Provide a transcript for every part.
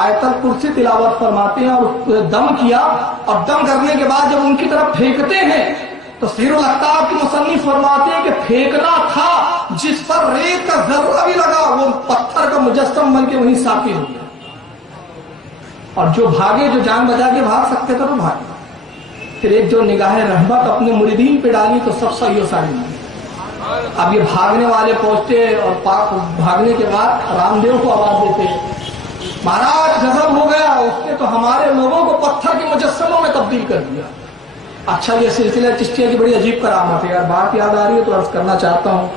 آیت الکرسی تلاوت فرماتے ہیں اور دم کیا، اور دم کرنے کے بعد جب ان کی طرف پھینکتے ہیں تو سیر الاقطاب کے مصنف فرماتے ہیں کہ پھینکنا تھا جس پر ریت کا ذرہ بھی لگا وہ پتھر کا مجسم بن کے وہیں ساقط ہو گیا، اور جو بھاگے، جو جان بچا کے بھاگ سکتے تھے وہ بھاگے۔ پھر ایک جو نگاہ رحمت اپنے مریدین پہ ڈالی تو سب صحیح و سالم ہوئی۔ اب یہ بھاگنے والے پہنچتے اور بھاگنے کے بعد رام دیو کو آواز دیتے، مہاراج غضب ہو گیا، اس نے تو ہمارے لوگوں کو پتھر کے مجسموں میں تبدیل کر دیا۔ اچھا، یہ سلسلہ چشتیہ کی بڑی عجیب کرامت ہے یار، بات یاد آ رہی ہے تو عرض کرنا چاہتا ہوں۔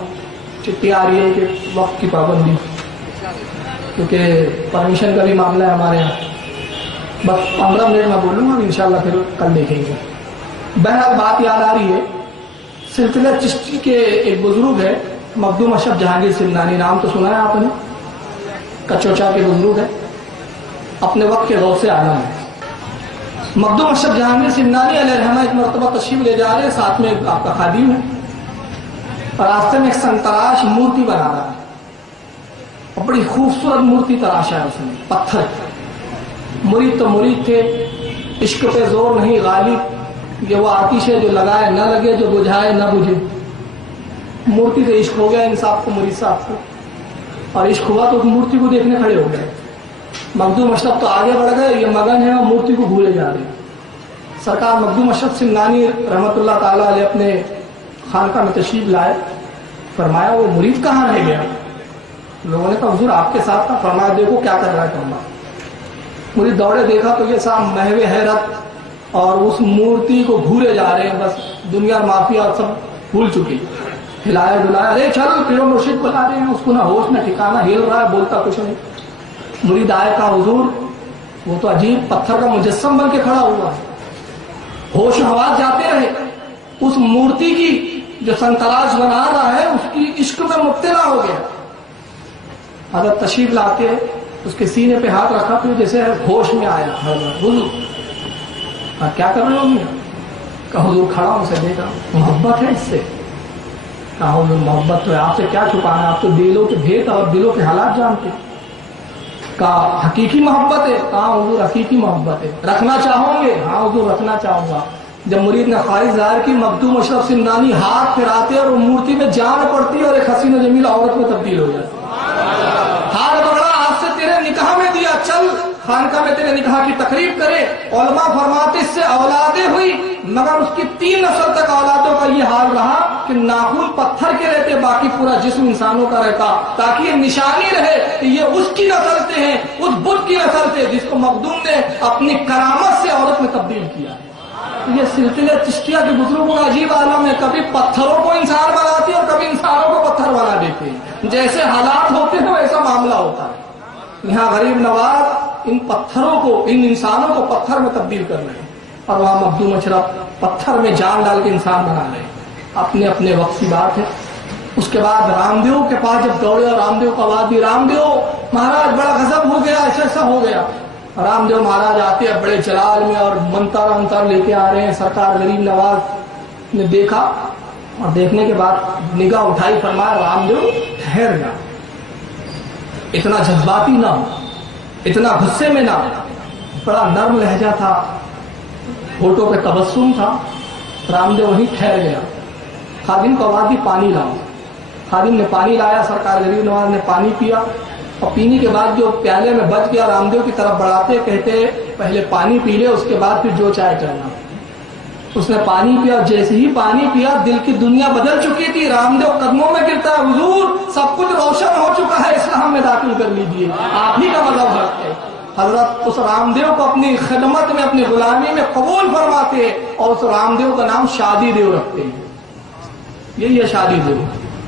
چٹھی آ رہی ہے کہ وقت کی پابندی، کیونکہ پرمیشن کا بھی معاملہ ہے ہمارے یہاں، بس 15 منٹ میں بولوں گا، انشاءاللہ پھر کل دیکھیں گے۔ بہرحال بات یاد آ رہی ہے، سلسلہ چشتی کے ایک بزرگ ہے مخدوم اشرف جہانگیر سمنانی، نام تو سنا ہے آپ نے، کچوچا کے بزرگ ہے، اپنے وقت کے غوث اعظم ہے۔ مخدوم اشرف جہانگیر سمنانی علیہ رحمہ ایک مرتبہ تشریف لے جا رہے ہیں، ساتھ میں آپ کا خادم ہے، اور راستے میں ایک سنتراش مورتی بنا رہا ہے، اور بڑی خوبصورت مورتی تراشا ہے اس نے پتھر۔ مرید تو مرید تھے، عشق پہ زور نہیں غالب، یہ وہ آتش ہے جو لگائے نہ لگے، جو بجھائے نہ بجھے۔ مورتی سے عشق ہو گیا انصاف کو، مرید صاحب کو، اور عشق ہوا تو اس مورتی کو دیکھنے کھڑے ہو گئے۔ مخدوم اشرف تو آگے بڑھ گئے، یہ مگن ہے اور مورتی کو بھولے جا رہے ہیں۔ سرکار مخدوم اشرف سمنانی رحمۃ اللہ تعالیٰ علیہ اپنے خانقاہ میں تشریف لائے، فرمایا وہ مرید کہاں رہ گیا؟ لوگوں نے کہا حضور آپ کے ساتھ تھا، فرمایا دیکھو کیا کر رہا ہے کمبا۔ مرید دوڑے، دیکھا تو یہ صاحب محو حیرت اور اس مورتی کو بھولے جا رہے ہیں، بس دنیا مافیا سب بھول چکی۔ ہلایا ڈلایا، ارے چل پھر مرشد بلا رہے ہیں، اس کو نہ ہوش نہ ٹھکانا، ہل رہا ہے، بولتا کچھ نہیں۔ مرید آئے، کہا حضور وہ تو عجیب پتھر کا مجسم بن کے کھڑا ہوا ہے۔ ہوش و حواس جاتے رہے، اس مورتی کی جو سنتراش بنا رہا ہے اس کی عشق میں مبتلا ہو گیا۔ حضرت تشریف لاتے اس کے سینے پہ ہاتھ رکھا، پھر جیسے ہوش میں آیا، حضور کیا کر رہے ہو؟ کہا حضور کھڑا ہوں، سے دیکھا محبت ہے اس سے۔ کہا حضور محبت تو ہے، آپ سے کیا چھپانا، آپ تو دلوں کے بھید اور دلوں کے حالات جانتے۔ کہا حقیقی محبت ہے؟ کہا حضور حقیقی محبت ہے۔ رکھنا چاہو گے؟ ہاں حضور رکھنا چاہوں گا۔ جب مرید نے خواہش ظاہر کی، مخدوم اشرف سمنانی ہاتھ پھراتے اور وہ مورتی میں جان پڑتی اور ایک حسین و جمیل عورت میں تبدیل ہو جاتی۔ ہاتھ پکڑا، آج سے تیرے نکاح میں دیا، چل خانقاہ میں تیرے نکاح کی تقریب کرے۔ علماء فرماتے اس سے اولادیں ہوئی، مگر اس کی 3 نسل تک اولادوں کا یہ حال رہا کہ ناخن پتھر کے رہتے، باقی پورا جسم انسانوں کا رہتا، تاکہ یہ نشانی رہے کہ یہ اس کی نسل سے ہیں، اس بت کی نسل سے جس کو مخدوم نے اپنی کرامت سے عورت میں تبدیل کیا۔ یہ سلسلہ چشتیہ کے بزرگوں کا عجیب عالم ہے، کبھی پتھروں کو انسان بناتے اور کبھی انسانوں کو پتھر بنا دیتے ہیں، جیسے حالات ہوتے ہیں ویسا معاملہ ہوتا ہے۔ یہاں غریب نواز ان پتھروں کو، ان انسانوں کو پتھر میں تبدیل کر رہے ہیں، اور وہاں مخدوم اشرف پتھر میں جان ڈال کے انسان بنا رہے ہیں۔ اپنے اپنے وقت کی بات ہے۔ اس کے بعد رام دیو کے پاس جب دوڑے اور رام دیو کو آواز دی، رام دیو مہاراج بڑا غضب ہو گیا، ایسا ایسا ہو گیا۔ رام دیو مہاراج آتے ہیں بڑے جلال میں اور منتر لے کے آ رہے ہیں۔ سرکار غریب نواز نے دیکھا اور دیکھنے کے بعد نگاہ اٹھائی، فرمایا رام دیو ٹھہر جا، اتنا جذباتی نہ ہو، اتنا غصے میں نہ ہو۔ بڑا نرم لہجہ تھا، ہونٹوں پہ تبسم تھا۔ رام دیو وہیں ٹھہر گیا۔ خادم کو آواز دی پانی لاؤ۔ خادم نے پانی لایا، سرکار غریب نواز نے پانی پیا، اور پینے کے بعد جو پیالے میں بچ گیا رام دیو کی طرف بڑھاتے کہتے پہلے پانی پی لے، اس کے بعد پھر جو چائے کرنا۔ اس نے پانی پیا، اور جیسے ہی پانی پیا دل کی دنیا بدل چکی تھی۔ رام دیو قدموں میں گرتا ہے، حضور سب کچھ روشن ہو چکا ہے، اسلام میں داخل کر لیجیے، آپ ہی کا مذہب حق ہے۔ حضرت اس رام دیو کو اپنی خدمت میں، اپنی غلامی میں قبول فرماتے اور اس رام دیو کا نام شادی دیو رکھتے ہیں۔ یہی ہے شادی دیو۔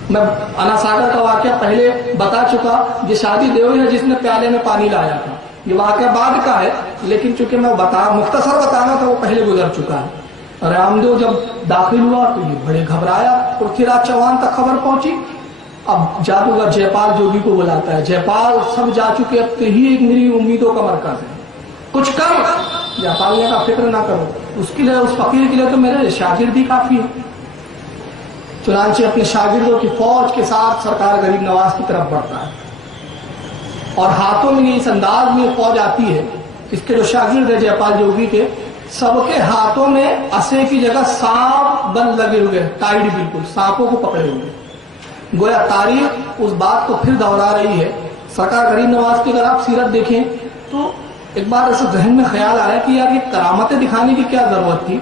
میں انا ساگر کا واقعہ پہلے بتا چکا، یہ شادی دیو ہے جس نے پیالے میں پانی لایا تھا۔ یہ واقعہ بعد کا ہے، لیکن چونکہ میں مختصر بتانا تھا وہ پہلے گزر چکا ہے۔ رام دیو جب داخل ہوا تو یہ بڑے گھبرایا۔ پرتھویراج چوہان تک خبر پہنچی۔ اب جادوگر جے پال جوگی کو بلاتا ہے، جے پال سب جا چکے، اب تو ہی ایک میری امیدوں کا مرکز ہے، کچھ کر۔ جے پال نے کہا فکر نہ کرو، اس کے لیے، اس فقیر کے لیے تو میرے شاگرد ہی کافی ہے۔ چنانچہ اپنے شاگردوں کی فوج کے ساتھ سرکار غریب نواز کی طرف بڑھتا ہے۔ اور ہاتھوں میں اس انداز میں فوج آتی ہے. اس کے جو شاگرد ہے جے پال جوگی کے, سب کے ہاتھوں میں اسے کی جگہ سانپ بند لگے ہوئے, ٹائٹ بالکل سانپوں کو پکڑے ہوئے. گویا تاریخ اس بات کو پھر دوہرا رہی ہے. سرکار غریب نواز کی اگر آپ سیرت دیکھیں تو ایک بار ایسے ذہن میں خیال آیا کہ یار یہ کرامتیں دکھانے کی کیا ضرورت تھی.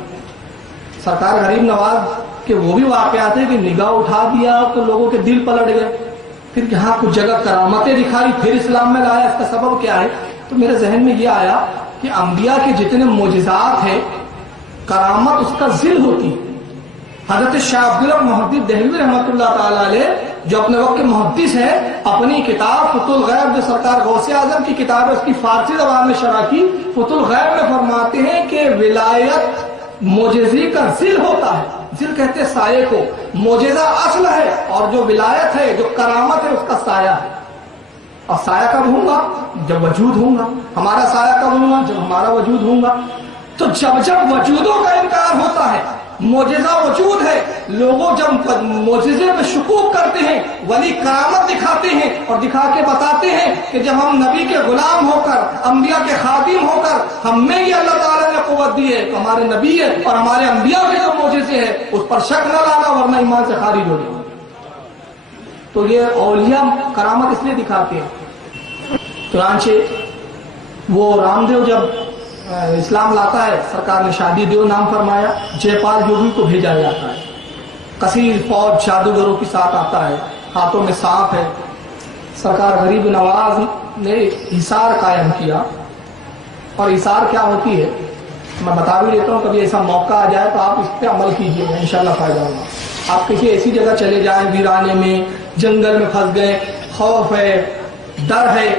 سرکار غریب نواز کے وہ بھی واقعات ہیں کہ نگاہ اٹھا دیا تو لوگوں کے دل پلٹ گئے, پھر یہاں کچھ جگہ کرامتیں دکھائی پھر اسلام میں لایا, اس کا سبب کیا ہے؟ تو میرے ذہن میں یہ آیا کہ انبیاء کے جتنے معجزات ہیں کرامت اس کا ذل ہوتی ہے. حضرت شاہ عبداللہ محدث دہلوی رحمۃ اللہ تعالی علیہ جو اپنے وقت کے محدث ہیں, اپنی کتاب فتح الغیب جو سرکار غوث اعظم کی کتاب ہے اس کی فارسی زبان میں شرح کی, فتح الغیب میں فرماتے ہیں کہ ولایت معجزے کا ذل ہوتا ہے. ذل کہتے ہیں سائے کو, معجزہ اصل ہے اور جو ولایت ہے جو کرامت ہے اس کا سایہ ہے. اور سایہ کب ہوں گا؟ جب وجود ہوں گا. ہمارا سایہ کب ہوں گا؟ جب ہمارا وجود ہوں گا. تو جب وجودوں کا انکار ہوتا ہے, معجزہ وجود ہے, لوگوں جب معجزے پہ شکوک کرتے ہیں, ولی کرامت دکھاتے ہیں اور دکھا کے بتاتے ہیں کہ جب ہم نبی کے غلام ہو کر, انبیاء کے خادم ہو کر ہمیں یہ اللہ تعالیٰ نے قوت دی ہے تو ہمارے نبی ہے اور ہمارے انبیاء کے جو معجزے ہیں اس پر شک نہ لانا ورنہ ایمان سے خارج ہو جائے. تو یہ اولیاء کرامت اس لیے دکھاتے ہیں. چنانچہ وہ رام دیو جب اسلام لاتا ہے, سرکار نے شادی دیو نام فرمایا, جے پال جوگی کو بھیجا جاتا ہے. کثیر فوج جادوگروں کے ساتھ آتا ہے, ہاتھوں میں سانپ ہے. سرکار غریب نواز نے حصار قائم کیا. اور حصار کیا ہوتی ہے میں بتا بھی دیتا ہوں, کبھی ایسا موقع آ جائے تو آپ اس پہ عمل کیجیے گا, انشاءاللہ فائدہ ہوگا. آپ کسی ایسی جگہ چلے جائیں ویرانے میں, جنگل میں پھنس گئے, خوف ہے, ڈر ہے,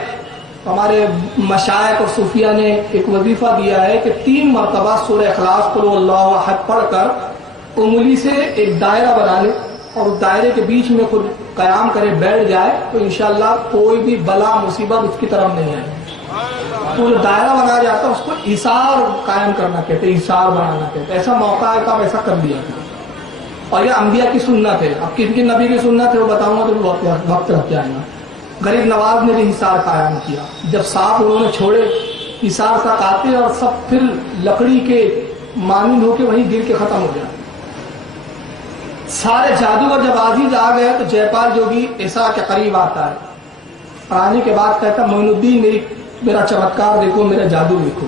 ہمارے مشائخ اور صوفیہ نے ایک وظیفہ دیا ہے کہ 3 مرتبہ سورہ اخلاص قل اللہ احد پڑھ کر انگلی سے ایک دائرہ بنا لے اور اس دائرے کے بیچ میں خود قیام کرے, بیٹھ جائے تو انشاءاللہ کوئی بھی بلا مصیبت اس کی طرف نہیں آئے. تو جو دائرہ بنایا جاتا ہے اس کو ایثار قائم کرنا کہتے ہیں, ایثار بنانا کہتے ہیں. ایسا موقع ہے تو آپ ایسا کر دیا. اور یہ انبیاء کی سنت ہے. اب کن کن نبی کی سنت ہے وہ بتاؤں گا تو وقت رکھ جائے گا. غریب نواز نے بھی حصار قائم کیا. جب سانپ انہوں نے چھوڑے حصار تک آتے اور سب پھر لکڑی کے مانند ہو کے وہیں گر کے ختم ہو جاتے. سارے جادوگر جب عزیز آ گئے تو جے پال جوگی ایسا کے قریب آتا ہے اور آنے کے بعد کہتا معین الدین میرا چمتکار دیکھو, میرا جادو دیکھو,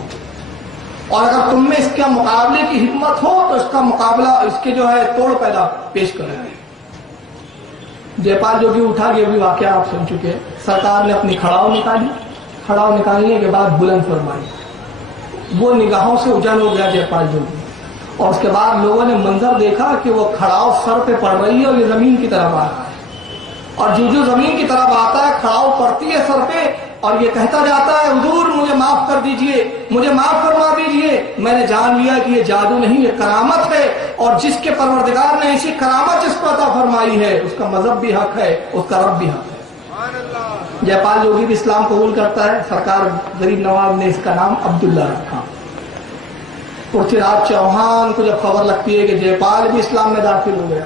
اور اگر تم میں اس کے مقابلے کی حکمت ہو تو اس کا مقابلہ, اس کے جو ہے توڑ پیدا پیش کریں گے. جے پال جوگی اٹھا, یہ بھی واقعہ آپ سن چکے ہیں. سرکار نے اپنی کھڑاؤ نکالی, کھڑاؤ نکالنے کے بعد بلند فرمائی. وہ نگاہوں سے اجل ہو گیا جے پال جوگی, اور اس کے بعد لوگوں نے منظر دیکھا کہ وہ کھڑاؤ سر پہ پڑ رہی ہے اور یہ زمین کی طرف آ رہا ہے. اور جو زمین کی طرف آتا ہے کھڑاؤ پڑتی ہے سر پہ اور یہ کہتا جاتا ہے حضور مجھے معاف کر دیجئے, مجھے معاف فرما دیجئے, میں نے جان لیا کہ یہ جادو نہیں, یہ کرامت ہے, اور جس کے پروردگار نے ایسی کرامت جس کو عطا فرمائی ہے اس کا مذہب بھی حق ہے, اس کا رب بھی حق ہے. جے پال جوگی بھی اسلام قبول کرتا ہے. سرکار غریب نواز نے اس کا نام عبداللہ رکھا. پرتھی راج چوہان کو جب خبر لگتی ہے کہ جے پال بھی اسلام میں داخل ہو گیا,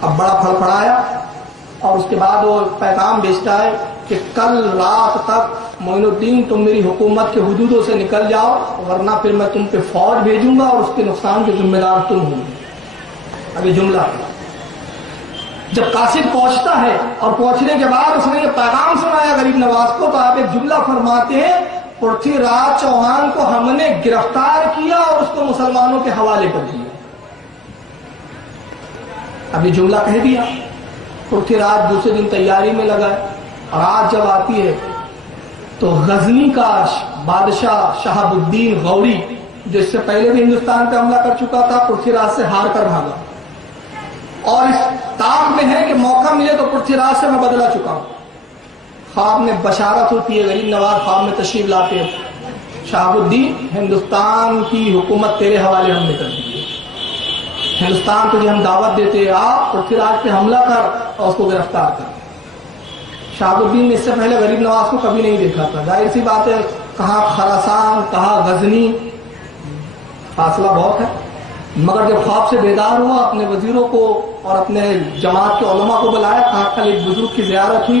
اب بڑا پھل پڑایا, اور اس کے بعد وہ پیغام بھیجتا ہے کہ کل رات تک معین الدین تم میری حکومت کے حدودوں سے نکل جاؤ ورنہ پھر میں تم پہ فوج بھیجوں گا اور اس کے نقصان کے ذمہ دار تم ہوں. اب یہ جملہ جب قاصد پہنچتا ہے اور پہنچنے کے بعد اس نے یہ پیغام سنایا غریب نواز کو, تو آپ ایک جملہ فرماتے ہیں پرتھی راج چوہان کو ہم نے گرفتار کیا اور اس کو مسلمانوں کے حوالے کر دیا. اب یہ جملہ کہہ دیا. پرتھی راج دوسرے دن تیاری میں لگا, اور رات جب آتی ہے تو غزنی کا بادشاہ شہاب الدین غوری جو اس سے پہلے بھی ہندوستان پہ حملہ کر چکا تھا, پرتھی راج سے ہار کر بھاگا, اور اس تاب میں ہے کہ موقع ملے تو پرتھی راج سے میں بدلا چکا ہوں. خواب میں بشارت ہوتی ہے, غریب نواز خواب میں تشریف لاتے, شہاب الدین ہندوستان کی حکومت تیرے حوالے ہم نے کر دی, ہندوستان تجھے ہم دعوت دیتے, آپ پرتھی راج پہ حملہ کر اور اس کو گرفتار کر. شہاب الدین نے اس سے پہلے غریب نواز کو کبھی نہیں دیکھا تھا. ظاہر سی بات ہے, کہاں خراسان کہاں غزنی, فاصلہ بہت ہے. مگر جب خواب سے بیدار ہوا, اپنے وزیروں کو اور اپنے جماعت کے علماء کو بلایا, کہا کل ایک بزرگ کی زیارت ہوئی,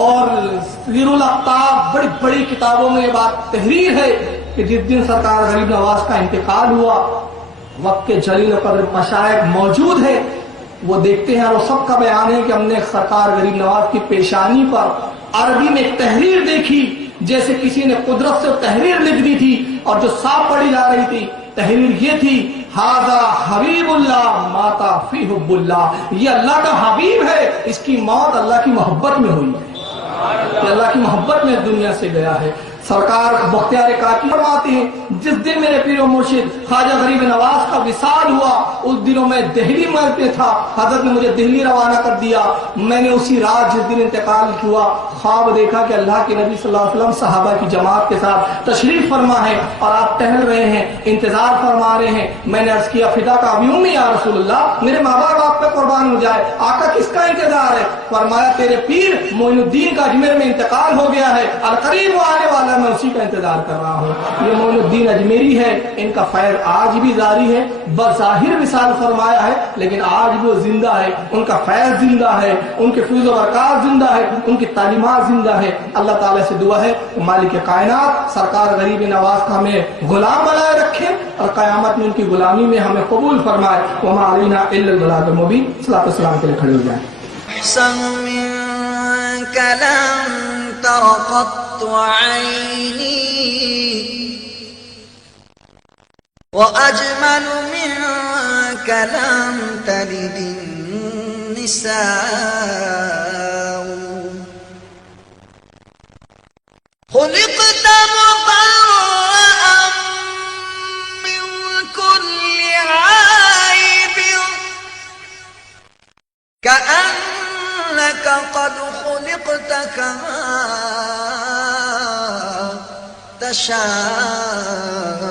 اور سیرُ الافطاب بڑی بڑی کتابوں میں یہ بات تحریر ہے کہ جس دن سرکار غریب نواز کا انتقال ہوا، وقت کے جلیل قدر مشائخ موجود ہیں، وہ دیکھتے ہیں اور وہ سب کا بیان ہے کہ ہم نے سرکار غریب نواز کی پیشانی پر عربی میں ایک تحریر دیکھی، جیسے کسی نے قدرت سے تحریر لکھ دی تھی، اور جو صاف پڑھی جا رہی تھی تحریر یہ تھی: ھذا حبیب اللہ مات فی حب اللہ، یہ اللہ کا حبیب ہے، اس کی موت اللہ کی محبت میں ہوئی ہے، یہ اللہ کی محبت میں دنیا سے گیا ہے۔ سرکار بختیار کاکی فرماتے ہیں جس دن میرے پیر و مرشد خواجہ غریب نواز کا وصال ہوا اس دنوں میں دہلی میں تھا، حضرت نے مجھے دہلی روانہ کر دیا۔ میں نے اسی رات جس دن انتقال ہوا خواب دیکھا کہ اللہ کے نبی صلی اللہ علیہ وسلم صحابہ کی جماعت کے ساتھ تشریف فرما ہے اور آپ ٹہل رہے ہیں، انتظار فرما رہے ہیں۔ میں نے عرض کیا فدا کا ابھی امی یا رسول اللہ، میرے ماں باپ آپ پہ قربان ہو جائے، آقا کس کا انتظار ہے؟ فرمایا تیرے پیر معین الدین کا اجمیر میں انتقال ہو گیا ہے، القریب وہ آنے والا، میں اسی کا انتظار کر رہا ہوں۔ یہ معین الدین اجمیری ہے، ان کا فیض آج بھی جاری ہے، بظاہر وصال فرمایا ہے لیکن آج بھی وہ زندہ ہے، ان کا فیض زندہ ہے، ان کے فیض و برکات زندہ ہے، ان کی تعلیمات زندہ ہے۔ اللہ تعالیٰ سے دعا ہے کہ مالک کائنات سرکار غریب نواز کا ہمیں غلام بنائے رکھے اور قیامت میں ان کی غلامی میں ہمیں قبول فرمائے۔ وما علینا الا البلاغ المبین۔ صلاۃ والسلام کے لیے کھڑے ہو جائیں۔ أحسن منك لم تر قط عيني وأجمل منك لم تلد النساء خلقت مبرأ من كل عيب كأنك قد خلقت كما تشاء